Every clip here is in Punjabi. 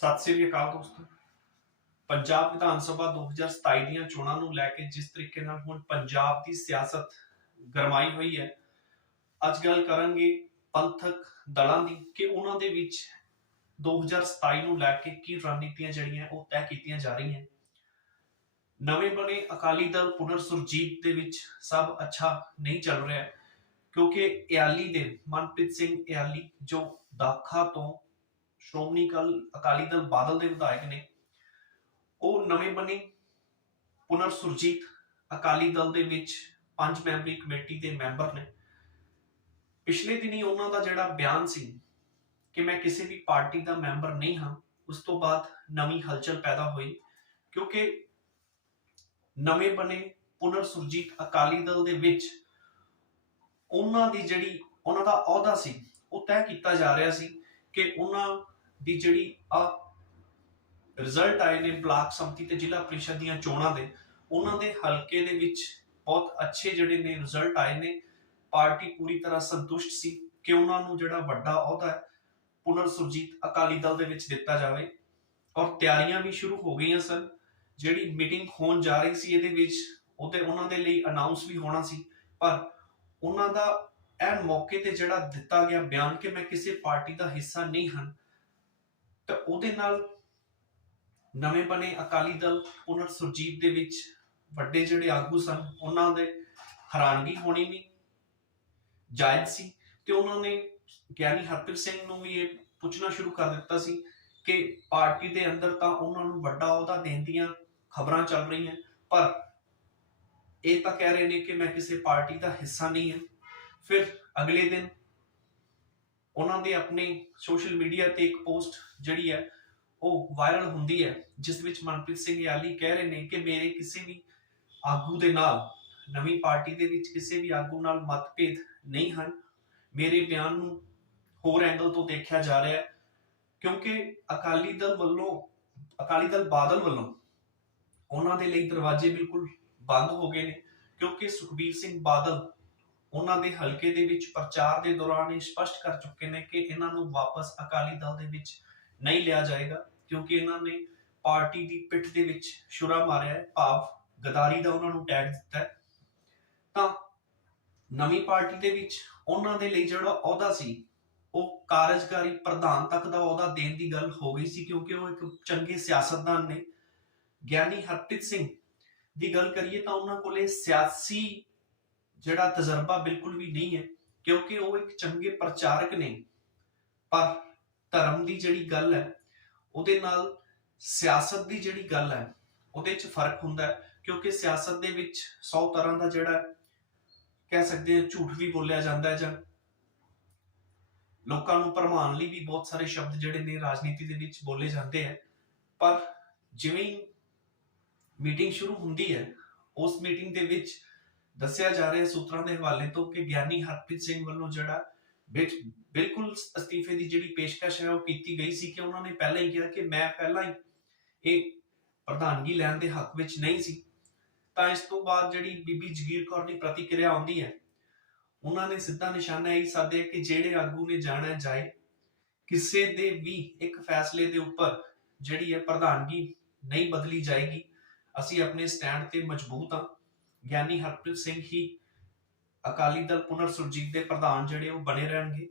ਸਤਿ ਸ੍ਰੀ ਅਕਾਲ ਦੋਸਤੋ। ਪੰਜਾਬ ਵਿਧਾਨ ਸਭਾ 2027 ਦੀਆਂ ਚੋਣਾਂ ਨੂੰ ਲੈ ਕੇ ਜਿਸ ਤਰੀਕੇ ਨਾਲ ਹੁਣ ਪੰਜਾਬ ਦੀ ਸਿਆਸਤ ਗਰਮਾਈ ਹੋਈ ਹੈ, ਅੱਜ ਗੱਲ ਕਰਾਂਗੇ ਪੰਥਕ ਦਲਾਂ ਦੀ ਕਿ ਉਹਨਾਂ ਦੇ ਵਿੱਚ 2027 ਨੂੰ ਲੈ ਕੇ ਕੀ ਰਣਨੀਤੀਆਂ ਜਿਹੜੀਆਂ ਉਹ ਤੈਅ ਕੀਤੀਆਂ ਜਾ ਰਹੀਆਂ। ਨਵੇਂ ਬਣੇ ਅਕਾਲੀ ਦਲ ਪੁਨਰ ਸੁਰਜੀਤ ਦੇ ਵਿੱਚ ਸਭ ਅੱਛਾ ਨਹੀਂ ਚੱਲ ਰਿਹਾ, ਕਿਉਂਕਿ ਇਆਲੀ ਦੇ ਮਨਪ੍ਰੀਤ ਸਿੰਘ ਇਆਲੀ ਜੋ ਦਾਖਾ ਤੋਂ ਸ਼੍ਰੋਮਣੀ ਅਕਾਲ, ਅਕਾਲੀ ਦਲ ਬਾਦਲ ਦੇ ਵਿਧਾਇਕ ਨੇ। ਉਹ ਨਵੇਂ ਬਣੇ ਪੁਨਰ ਸੁਰਜੀਤ ਅਕਾਲੀ ਦਲ ਦੇ ਵਿੱਚ ਪੰਜ ਮੈਂਬਰੀ ਕਮੇਟੀ ਦੇ ਮੈਂਬਰ ਨੇ। ਪਿਛਲੇ ਦਿਨੀ ਉਹਨਾਂ ਦਾ ਜਿਹੜਾ ਬਿਆਨ ਸੀ ਕਿ ਮੈਂ ਕਿਸੇ ਵੀ ਪਾਰਟੀ ਦਾ ਮੈਂਬਰ ਨਹੀਂ ਹਾਂ, ਉਸ ਤੋਂ ਬਾਅਦ ਨਵੀਂ ਹਲਚਲ ਪੈਦਾ ਹੋਈ ਕਿਉਂਕਿ ਨਵੇਂ ਬਣੇ ਪੁਨਰ ਸੁਰਜੀਤ ਅਕਾਲੀ ਦਲ ਦੇ ਵਿੱਚ ਉਹਨਾਂ ਦੀ ਜਿਹੜੀ ਉਹਨਾਂ ਦਾ ਅਹੁਦਾ ਸੀ, ਉਹ ਤੈਅ ਕੀਤਾ ਜਾ ਰਿਹਾ ਸੀ ਕਿ ਉਹਨਾਂ ਦੀ ਜਿਹੜੀ ਆ ਰਿਜ਼ਲਟ ਆਏ ਨੇ ਬਲਾਕ ਸੰਮਤੀ ਤੇ ਜ਼ਿਲ੍ਹਾ ਪ੍ਰੀਸ਼ਦ ਦੀਆਂ ਚੋਣਾਂ ਦੇ, ਉਹਨਾਂ ਦੇ ਹਲਕੇ ਦੇ ਵਿੱਚ ਬਹੁਤ ਅੱਛੇ ਜਿਹੜੇ ਨੇ ਰਿਜ਼ਲਟ ਆਏ ਨੇ। ਪਾਰਟੀ ਪੂਰੀ ਤਰ੍ਹਾਂ ਸੰਤੁਸ਼ਟ ਸੀ ਕਿ ਉਹਨਾਂ ਨੂੰ ਜਿਹੜਾ ਵੱਡਾ ਅਹੁਦਾ ਹੈ, ਪੁਨਰ ਸੁਰਜੀਤ ਅਕਾਲੀ ਦਲ ਦੇ ਵਿੱਚ ਦਿੱਤਾ ਜਾਵੇ। ਔਰ ਤਿਆਰੀਆਂ ਵੀ ਸ਼ੁਰੂ ਹੋ ਗਈਆਂ ਸਨ। ਜਿਹੜੀ ਮੀਟਿੰਗ ਹੋਣ ਜਾ ਰਹੀ ਸੀ ਇਹਦੇ ਵਿੱਚ, ਉਹਦੇ ਉਹਨਾਂ ਦੇ ਲਈ ਅਨਾਉਂਸ ਵੀ ਹੋਣਾ ਸੀ। ਪਰ ਉਹਨਾਂ ਦਾ ਇਹ ਮੌਕੇ ਤੇ ਜਿਹੜਾ ਦਿੱਤਾ ਗਿਆ ਬਿਆਨ ਕਿ ਮੈਂ ਕਿਸੇ ਪਾਰਟੀ ਦਾ ਹਿੱਸਾ ਨਹੀਂ ਹਾਂ, ਤਾਂ ਉਹਦੇ ਨਾਲ ਨਵੇਂ ਬਣੇ ਅਕਾਲੀ ਦਲ, ਪੁਨਰ ਸੁਰਜੀਤ ਦੇ ਵਿੱਚ ਵੱਡੇ ਜਿਹੜੇ ਆਗੂ ਸਨ, ਉਹਨਾਂ ਦੇ ਹੈਰਾਨਗੀ ਹੋਣੀ ਨਹੀਂ ਜਾਇਜ਼ ਸੀ ਤੇ ਉਹਨਾਂ ਨੇ ਗਿਆਨੀ ਹਰਪ੍ਰੀਤ ਸਿੰਘ ਨੂੰ ਵੀ ਇਹ ਪੁੱਛਣਾ ਸ਼ੁਰੂ ਕਰ ਦਿੱਤਾ ਸੀ ਕਿ ਪਾਰਟੀ ਦੇ ਅੰਦਰ ਤਾਂ ਉਹਨਾਂ ਨੂੰ ਵੱਡਾ ਅਹੁਦਾ ਦੇਣ ਦੀਆਂ ਖਬਰਾਂ ਚੱਲ ਰਹੀਆਂ, ਪਰ ਇਹ ਤਾਂ ਕਹਿ ਰਹੇ ਨੇ ਕਿ ਮੈਂ ਕਿਸੇ ਪਾਰਟੀ ਦਾ ਹਿੱਸਾ ਨਹੀਂ ਹਾਂ। ਫਿਰ ਅਗਲੇ ਦਿਨ ਉਹਨਾਂ ਦੇ ਆਪਣੇ ਸੋਸ਼ਲ ਮੀਡੀਆ ਤੇ ਇੱਕ ਪੋਸਟ ਜਿਹੜੀ ਹੈ, ਉਹ ਵਾਇਰਲ ਹੁੰਦੀ ਹੈ, ਜਿਸ ਵਿੱਚ ਮਨਪ੍ਰੀਤ ਸਿੰਘ ਯਾਲੀ ਕਹਿ ਰਹੇ ਨੇ ਕਿ ਮੇਰੇ ਕਿਸੇ ਵੀ ਆਗੂ ਦੇ ਨਾਲ, ਨਵੀਂ ਪਾਰਟੀ ਦੇ ਵਿੱਚ ਕਿਸੇ ਵੀ ਆਗੂ ਨਾਲ ਮਤਭੇਦ ਨਹੀਂ ਹਨ। ਮੇਰੇ ਬਿਆਨ ਨੂੰ ਹੋਰ ਐਂਗਲ ਤੋਂ ਦੇਖਿਆ ਜਾ ਰਿਹਾ ਹੈ, ਕਿਉਂਕਿ ਅਕਾਲੀ ਦਲ ਵੱਲੋਂ, ਅਕਾਲੀ ਦਲ ਬਾਦਲ ਵੱਲੋਂ ਉਹਨਾਂ ਦੇ ਲਈ ਦਰਵਾਜ਼ੇ ਬਿਲਕੁਲ ਬੰਦ ਹੋ ਗਏ ਨੇ, ਕਿਉਂਕਿ ਸੁਖਬੀਰ ਸਿੰਘ ਬਾਦਲ ਉਹਨਾਂ ਦੇ ਹਲਕੇ ਦੇ ਵਿੱਚ ਪ੍ਰਚਾਰ ਦੇ ਦੌਰਾਨ ਇਹ ਸਪਸ਼ਟ ਕਰ ਚੁੱਕੇ ਨੇ ਕਿ ਇਹਨਾਂ ਨੂੰ ਵਾਪਸ ਅਕਾਲੀ ਦਲ ਦੇ ਵਿੱਚ ਨਹੀਂ ਲਿਆ ਜਾਏਗਾ, ਕਿਉਂਕਿ ਇਹਨਾਂ ਨੇ ਪਾਰਟੀ ਦੀ ਪਿੱਠ ਦੇ ਵਿੱਚ ਛੁਰਾ ਮਾਰਿਆ ਹੈ, ਭਾਵ ਗਦਾਰੀ ਦਾ ਉਹਨਾਂ ਨੂੰ ਟੈਗ ਦਿੱਤਾ ਹੈ। ਤਾਂ ਨਵੀਂ ਪਾਰਟੀ ਦੇ ਵਿੱਚ ਉਹਨਾਂ ਦੇ ਲਈ ਜਿਹੜਾ ਅਹੁਦਾ ਸੀ, ਉਹ ਕਾਰਜਕਾਰੀ ਪ੍ਰਧਾਨ ਤੱਕ ਦਾ ਅਹੁਦਾ ਦੇਣ ਦੀ ਗੱਲ ਹੋ ਗਈ ਸੀ, ਕਿਉਂਕਿ ਉਹ ਇੱਕ ਚੰਗੇ ਸਿਆਸਤਦਾਨ ਨੇ। ਗਿਆਨੀ ਹਰਪ੍ਰੀਤ ਸਿੰਘ ਦੀ ਗੱਲ ਕਰੀਏ ਤਾਂ ਉਹਨਾਂ ਕੋਲੇ ਸਿਆਸੀ ਜਿਹੜਾ ਤਜਰਬਾ ਬਿਲਕੁਲ ਵੀ ਨਹੀਂ ਹੈ, ਕਿਉਂਕਿ ਉਹ ਇੱਕ ਚੰਗੇ ਪ੍ਰਚਾਰਕ ਨੇ। ਪਰ ਧਰਮ ਦੀ ਜਿਹੜੀ ਗੱਲ ਹੈ, ਉਹਦੇ ਨਾਲ ਸਿਆਸਤ ਦੀ ਜਿਹੜੀ ਗੱਲ ਹੈ, ਉਹਦੇ 'ਚ ਫ਼ਰਕ ਹੁੰਦਾ ਹੈ, ਕਿਉਂਕਿ ਸਿਆਸਤ ਦੇ ਵਿੱਚ 100 ਤਰ੍ਹਾਂ ਦਾ ਜਿਹੜਾ ਕਹਿ ਸਕਦੇ ਹਾਂ ਝੂਠ ਵੀ ਬੋਲਿਆ ਜਾਂਦਾ ਹੈ ਜਾਂ ਲੋਕਾਂ ਨੂੰ ਭਰਮਾਉਣ ਲਈ ਵੀ ਬਹੁਤ ਸਾਰੇ ਸ਼ਬਦ ਜਿਹੜੇ ਨੇ ਰਾਜਨੀਤੀ ਦੇ ਵਿੱਚ ਬੋਲੇ ਜਾਂਦੇ ਹੈ। ਪਰ ਜਿਵੇਂ ਮੀਟਿੰਗ ਸ਼ੁਰੂ ਹੁੰਦੀ ਹੈ, ਉਸ ਮੀਟਿੰਗ ਦੇ ਵਿੱਚ ਦੱਸਿਆ ਜਾ ਰਿਹਾ ਸੂਤਰਾਂ ਦੇ ਹਵਾਲੇ ਤੋਂ ਕਿ ਗਿਆਨੀ ਹਰਪ੍ਰੀਤ ਸਿੰਘ ਵੱਲੋਂ ਜਿਹੜਾ ਬਿਲਕੁਲ ਅਸਤੀਫੇ ਦੀ ਜਿਹੜੀ ਪੇਸ਼ਕਸ਼ ਹੈ ਉਹ ਕੀਤੀ ਗਈ ਸੀ ਕਿ ਉਹਨਾਂ ਨੇ ਪਹਿਲਾਂ ਹੀ ਕਿਹਾ ਕਿ ਮੈਂ ਪਹਿਲਾਂ ਹੀ ਇਹ ਪ੍ਰਧਾਨਗੀ ਲੈਣ ਦੇ ਹੱਕ ਵਿੱਚ ਨਹੀਂ ਸੀ। ਤਾਂ ਇਸ ਤੋਂ ਬਾਅਦ ਜਿਹੜੀ ਬੀਬੀ ਜਗੀਰ ਕੌਰ ਦੀ ਪ੍ਰਤੀਕਿਰਿਆ ਆਉਂਦੀ ਹੈ, ਉਹਨਾਂ ਨੇ ਸਿੱਧਾ ਨਿਸ਼ਾਨਾ ਇਹ ਸਾਧਿਆ ਕਿ ਜਿਹੜੇ ਆਗੂ ਨੇ ਜਾਣਾ ਜਾਏ। ਕਿਸੇ ਦੇ ਵੀ ਇੱਕ ਫੈਸਲੇ ਦੇ ਉੱਪਰ ਜਿਹੜੀ ਹੈ ਪ੍ਰਧਾਨਗੀ ਨਹੀਂ ਬਦਲੀ ਜਾਏਗੀ। ਅਸੀਂ ਆਪਣੇ ਸਟੈਂਡ ਤੇ ਮਜ਼ਬੂਤ ਹਾਂ। ਗਿਆਨੀ ਹਰਪ੍ਰੀਤ ਸਿੰਘ ਹੀ ਅਕਾਲੀ ਦਲ ਪੁਨਰ ਸੁਰਜੀਤ ਦੇ ਪ੍ਰਧਾਨ ਜਿਹੜੇ ਉਹ ਬਣੇ ਰਹਿਣਗੇ।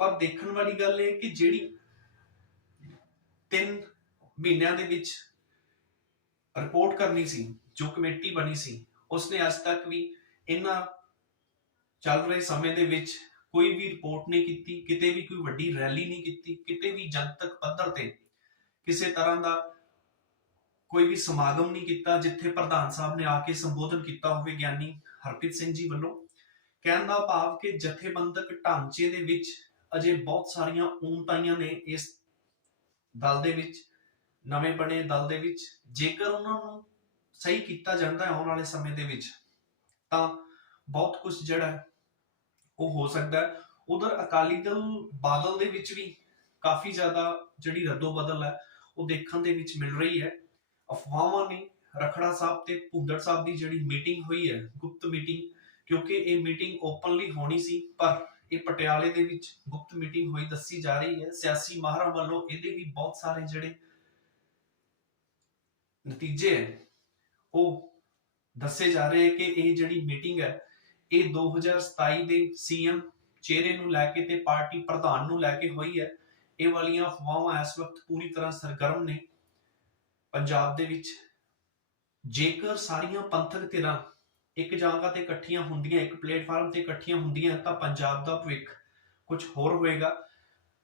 ਪਰ ਦੇਖਣ ਵਾਲੀ ਗੱਲ ਇਹ ਕਿ ਜਿਹੜੀ ਤਿੰਨ ਮਹੀਨਿਆਂ ਦੇ ਵਿੱਚ ਰਿਪੋਰਟ ਕਰਨੀ ਸੀ, ਜੋ ਕਮੇਟੀ ਬਣੀ ਸੀ, ਉਸਨੇ ਅੱਜ ਤੱਕ ਵੀ ਇਹਨਾਂ ਚੱਲ ਰਹੇ ਸਮੇਂ ਦੇ ਵਿੱਚ ਕੋਈ ਵੀ ਰਿਪੋਰਟ ਨਹੀਂ ਕੀਤੀ, ਕਿਤੇ ਵੀ ਕੋਈ ਵੱਡੀ ਰੈਲੀ ਨਹੀਂ ਕੀਤੀ, ਕਿਤੇ ਵੀ ਜਨਤਕ ਪੱਧਰ ਤੇ ਕਿਸੇ ਤਰ੍ਹਾਂ ਦਾ ਕੋਈ ਵੀ ਸਮਾਗਮ ਨਹੀਂ ਕੀਤਾ ਜਿੱਥੇ ਪ੍ਰਧਾਨ ਸਾਹਿਬ ਨੇ ਆ ਕੇ ਸੰਬੋਧਨ ਕੀਤਾ ਹੋਵੇ ਗਿਆਨੀ ਹਰਪ੍ਰੀਤ ਸਿੰਘ ਜੀ ਵੱਲੋਂ, ਕਹਿਣ ਦਾ ਭਾਵ ਕਿ ਜਥੇਬੰਦਕ ਢਾਂਚੇ ਦੇ ਵਿੱਚ ਅਜੇ ਬਹੁਤ ਸਾਰੀਆਂ ਊਣਤਾਈਆਂ ਨੇ ਇਸ ਦਲ ਦੇ ਵਿੱਚ, ਨਵੇਂ ਬਣੇ ਦਲ ਦੇ ਵਿੱਚ, ਜੇਕਰ ਉਹਨਾਂ ਨੂੰ ਸਹੀ ਕੀਤਾ ਜਾਂਦਾ ਹੈ ਆਉਣ ਵਾਲੇ ਸਮੇਂ ਦੇ ਵਿੱਚ, ਤਾਂ ਬਹੁਤ ਕੁਝ ਜਿਹੜਾ ਉਹ ਹੋ ਸਕਦਾ ਹੈ। ਉਧਰ ਅਕਾਲੀ ਦਲ ਬਾਦਲ ਦੇ ਵਿੱਚ ਵੀ ਕਾਫੀ ਜ਼ਿਆਦਾ ਜਿਹੜੀ ਰੱਦੋ ਬਦਲ ਹੈ ਉਹ ਦੇਖਣ ਦੇ ਵਿੱਚ ਮਿਲ ਰਹੀ ਹੈ। ਅਫਵਾਹਾਂ ਨੇ ਰਖੜਾ ਸਾਹਿਬ ਤੇ ਭੁੰਦੜ ਸਾਹਿਬ ਦੀ ਜਿਹੜੀ ਮੀਟਿੰਗ ਹੋਈ ਹੈ, ਗੁਪਤ ਮੀਟਿੰਗ ਕਿਉਂਕਿ ਇਹ ਮੀਟਿੰਗ ਓਪਨਲੀ ਹੋਣੀ ਸੀ, ਪਰ ਇਹ ਪਟਿਆਲੇ ਦੇ ਵਿੱਚ ਗੁਪਤ ਮੀਟਿੰਗ ਹੋਈ, ਦੱਸੀ ਜਾ ਰਹੀ ਹੈ। ਸਿਆਸੀ ਮਾਹਰਾਂ ਵੱਲੋਂ ਇਹਦੇ ਵੀ ਬਹੁਤ ਸਾਰੇ ਜਿਹੜੇ ਨਤੀਜੇ ਉਹ ਦੱਸੇ ਜਾ ਰਹੇ ਹੈ ਕਿ ਇਹ ਜਿਹੜੀ ਮੀਟਿੰਗ ਹੈ, ਇਹ 2027 ਦੇ ਸੀਐਮ ਚਿਹਰੇ ਨੂੰ ਲੈ ਕੇ ਤੇ ਪਾਰਟੀ ਪ੍ਰਧਾਨ ਨੂੰ ਲੈ ਕੇ ਹੋਈ ਹੈ। ਇਹ ਵਾਲੀਆਂ ਅਫਵਾਹਾਂ ਇਸ ਵਕਤ ਪੂਰੀ ਤਰ੍ਹਾਂ ਸਰਗਰਮ ਨੇ। ਪੰਜਾਬ ਦੇ ਵਿੱਚ ਜੇਕਰ ਸਾਰੀਆਂ ਪੰਥਕ ਧਿਰਾਂ ਇੱਕ ਜਗ੍ਹਾ ਤੇ ਇਕੱਠੀਆਂ ਹੁੰਦੀਆਂ ਇੱਕ ਪਲੇਟਫਾਰਮ ਤੇ ਇਕੱਠੀਆਂ ਹੁੰਦੀਆਂ ਤਾਂ ਪੰਜਾਬ ਦਾ ਭਵਿੱਖ ਕੁਝ ਹੋਰ ਹੋਏਗਾ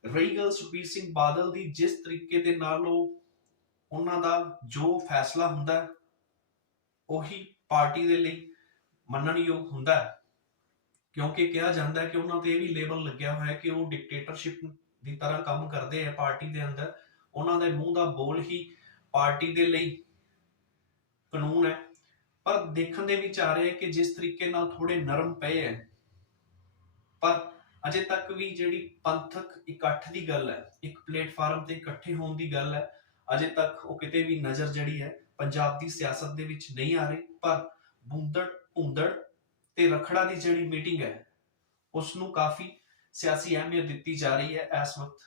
ਰਹੀ ਗੱਲ ਸੁਖਬੀਰ ਸਿੰਘ ਬਾਦਲ ਦੀ ਜਿਸ ਤਰੀਕੇ ਦੇ ਨਾਲ ਉਹ ਉਹਨਾਂ ਦਾ ਜੋ ਫੈਸਲਾ ਹੁੰਦਾ ਹੈ, ਉਹੀ ਪਾਰਟੀ ਦੇ ਲਈ ਮੰਨਣਯੋਗ ਹੁੰਦਾ ਹੈ। ਕਿਉਂਕਿ ਕਿਹਾ ਜਾਂਦਾ ਹੈ ਕਿ ਉਹਨਾਂ ਤੇ ਇਹ ਵੀ ਲੇਬਲ ਲੱਗਿਆ ਹੋਇਆ ਹੈ ਕਿ ਉਹ ਡਿਕਟੇਟਰਸ਼ਿਪ ਦੀ ਤਰ੍ਹਾਂ ਕੰਮ ਕਰਦੇ ਆ ਪਾਰਟੀ ਦੇ ਅੰਦਰ। ਉਹਨਾਂ ਦੇ ਮੂੰਹ ਦਾ ਬੋਲ ਹੀ ਪਾਰਟੀ ਦੇ ਲਈ ਕਾਨੂੰਨ ਹੈ, ਪਰ ਦੇਖਣ ਦੇ ਵਿੱਚ ਆ ਰਿਹਾ ਹੈ ਕਿ ਜਿਸ ਤਰੀਕੇ ਨਾਲ ਥੋੜੇ ਨਰਮ ਪਏ ਹੈ, ਪਰ ਅਜੇ ਤੱਕ ਵੀ ਜਿਹੜੀ ਪੰਥਕ ਇਕੱਠ ਦੀ ਗੱਲ ਹੈ, ਇੱਕ ਪਲੇਟਫਾਰਮ ਤੇ ਇਕੱਠੇ ਹੋਣ ਦੀ ਗੱਲ ਹੈ, ਅਜੇ ਤੱਕ ਉਹ ਕਿਤੇ ਵੀ ਨਜ਼ਰ ਜਿਹੜੀ ਹੈ, ਪੰਜਾਬ ਦੀ ਸਿਆਸਤ ਦੇ ਵਿੱਚ ਨਹੀਂ ਆ ਰਹੀ, ਪਰ ਬੁੰਦੜ ਭੁੰਦੜ ਤੇ ਰਖੜਾ ਦੀ ਜਿਹੜੀ ਮੀਟਿੰਗ ਹੈ ਉਸ ਨੂੰ ਕਾਫੀ ਸਿਆਸੀ ਅਹਿਮੀਅਤ ਦਿੱਤੀ ਜਾ ਰਹੀ ਹੈ ਇਸ ਵਕਤ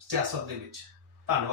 ਸਿਆਸਤ ਦੇ ਵਿੱਚ। ਧੰਨਵਾਦ।